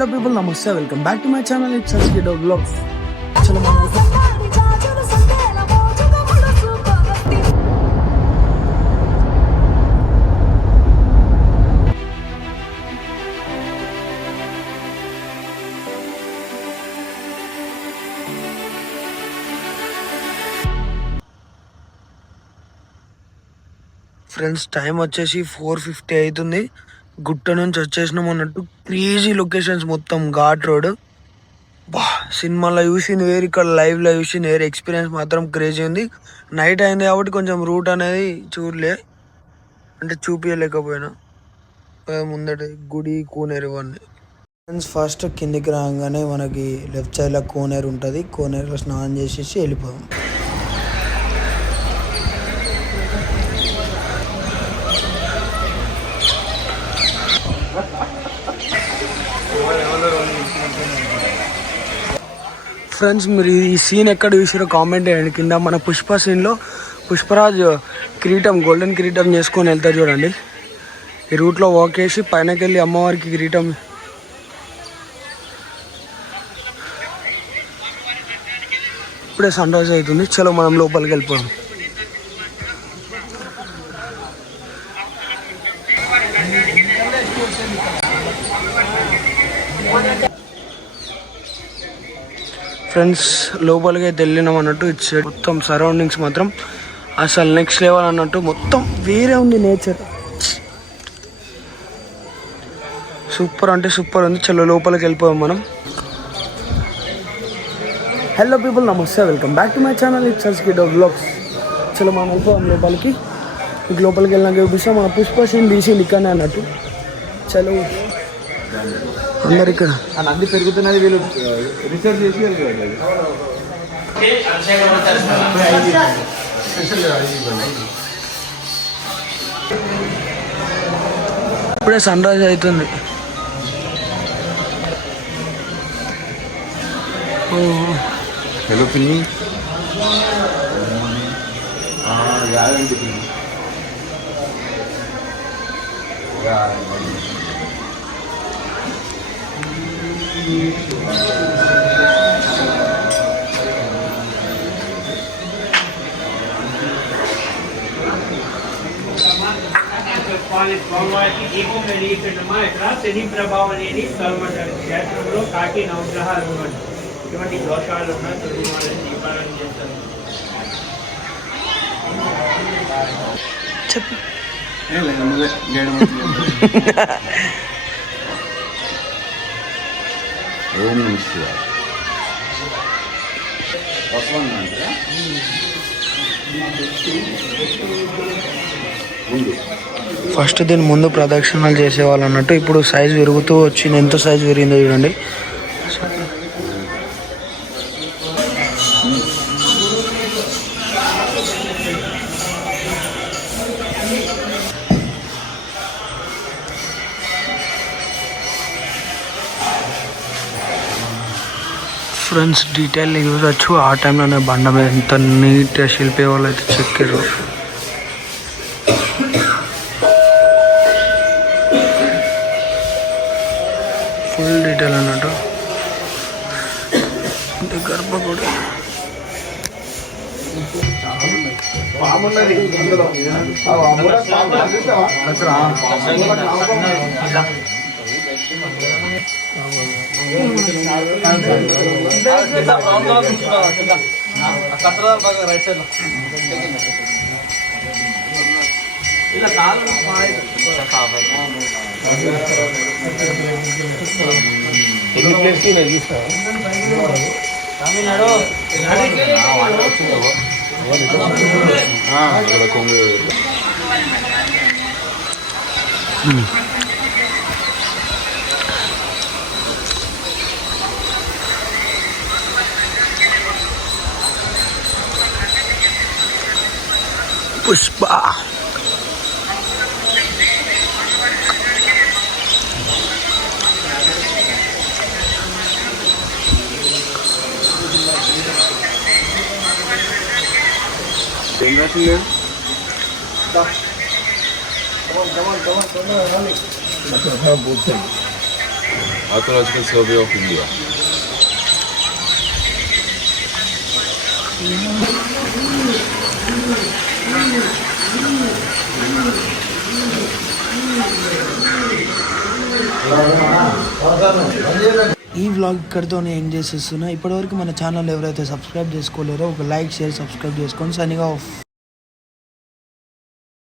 Hello people, నమస్తే, welcome back to my channel. It's సస్కిడో vlogs. చలో మనం ఫ్రెండ్స్, టైం వచ్చేసి 4:50 అవుతుంది. గుట్ట నుంచి వచ్చేసినాం అన్నట్టు. క్రేజీ లొకేషన్స్, మొత్తం ఘాట్ రోడ్. బా, సినిమాలో చూసిన వేరు, ఇక్కడ లైవ్లో చూసిన వేరు. ఎక్స్పీరియన్స్ మాత్రం క్రేజీ ఉంది. నైట్ అయింది కాబట్టి కొంచెం రూట్ అనేది చూడలే, అంటే చూపించలేకపోయినా. ముందట గుడి, కోనేరు ఇవన్నీ. ఫ్రెండ్స్, ఫస్ట్ కిందికి రాగానే మనకి లెఫ్ట్ సైడ్లో కోనేరు ఉంటుంది. కోనేరులో స్నానం చేసేసి వెళ్ళిపోదాం. ఫ్రెండ్స్, మీరు ఈ సీన్ ఎక్కడ చూసారో కామెంట్ చేయండి కింద. మన పుష్ప సీన్లో పుష్పరాజ్ కిరీటం, గోల్డెన్ కిరీటం చేసుకొని వెళ్తారు చూడండి. ఈ రూట్లో వాక్ చేసి పైనకి వెళ్ళి అమ్మవారికి కిరీటం. ఇప్పుడే సన్ రైజ్ అవుతుంది. చలో మనం లోపలికి వెళ్ళిపోదాం. ఫ్రెండ్స్, లోపలికి అయితే వెళ్ళినాం అన్నట్టు. ఇట్స్ మొత్తం సరౌండింగ్స్ మాత్రం అసలు నెక్స్ట్ లెవెల్ అన్నట్టు. మొత్తం వేరే ఉంది నేచర్. సూపర్ అంటే సూపర్ ఉంది. చలో లోపలికి వెళ్ళిపోయాం మనం. హలో పీపుల్, నమస్తే, welcome back to my channel. It's సస్కిడో వ్లాగ్స్. చలో మనం వెళ్ళిపోయాం లోపలికి. ఇంక లోపలికి వెళ్ళినాక చూపిస్తాం. మన పుష్ప సీన్ తీసింది ఇక్కడనే అన్నట్టు. చలో అందరు ఇక్కడ నంది పెరుగుతున్నది, వీళ్ళు రీసెర్చ్ చేసి ఇప్పుడే సన్ రైజ్ అవుతుంది. హలో పిన్ని, యాదండి పిన్ని. స్వామివారికి దీపం వెలిగించడమా ఇక్కడ శని ప్రభావం అనేది కలమంటారు. క్షేత్రంలో కాటి నవగ్రహాలు ఉన్నాయి. ఇటువంటి దోషాలు ఉన్న తొలిమాలని దీపాలను చేస్తారు. చెప్పు. ఓం నమః శివాయ. ఫస్ట్ దీని ముందు ప్రదక్షిణాలు చేసేవాళ్ళు అన్నట్టు. ఇప్పుడు సైజు పెరుగుతూ వచ్చింది. ఎంత సైజు పెరిగిందో చూడండి. ఫ్రెండ్స్, డీటెయిల్ చూడొచ్చు. ఆ టైంలోనే బండ మీద ఎంత నీట్గా శిల్పే వాళ్ళు అయితే చెక్కారు. ఫుల్ డీటెయిల్ అన్నట్టు. గర్భగుడి పుష్ప. Archaeological survey of India. ఈ వ్లాగ్ ఇక్కడితో ఎండ్ చేసేస్తున్నా. ఇప్పటివరకు మన ఛానల్ ఎవరైతే సబ్స్క్రైబ్ చేసుకోలేరో ఒక లైక్ షేర్ సబ్స్క్రైబ్ చేసుకొని సైనింగ్ ఆఫ్.